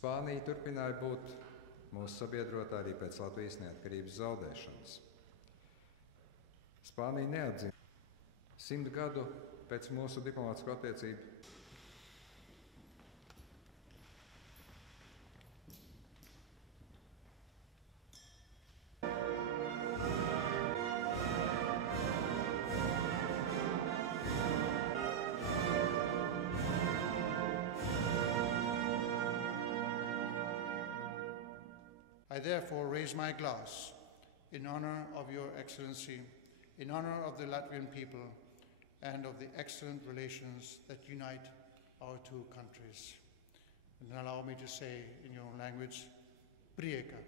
Spānija turpināja būt mūsu sabiedrotā arī pēc Latvijas neatkarības zaudēšanas. Spānija neatzina 100 gadu pēc mūsu diplomātisko attiecību I therefore raise my glass in honor of Your Excellency, in honor of the Latvian people, and of the excellent relations that unite our two countries. And allow me to say in your own language, Prieka.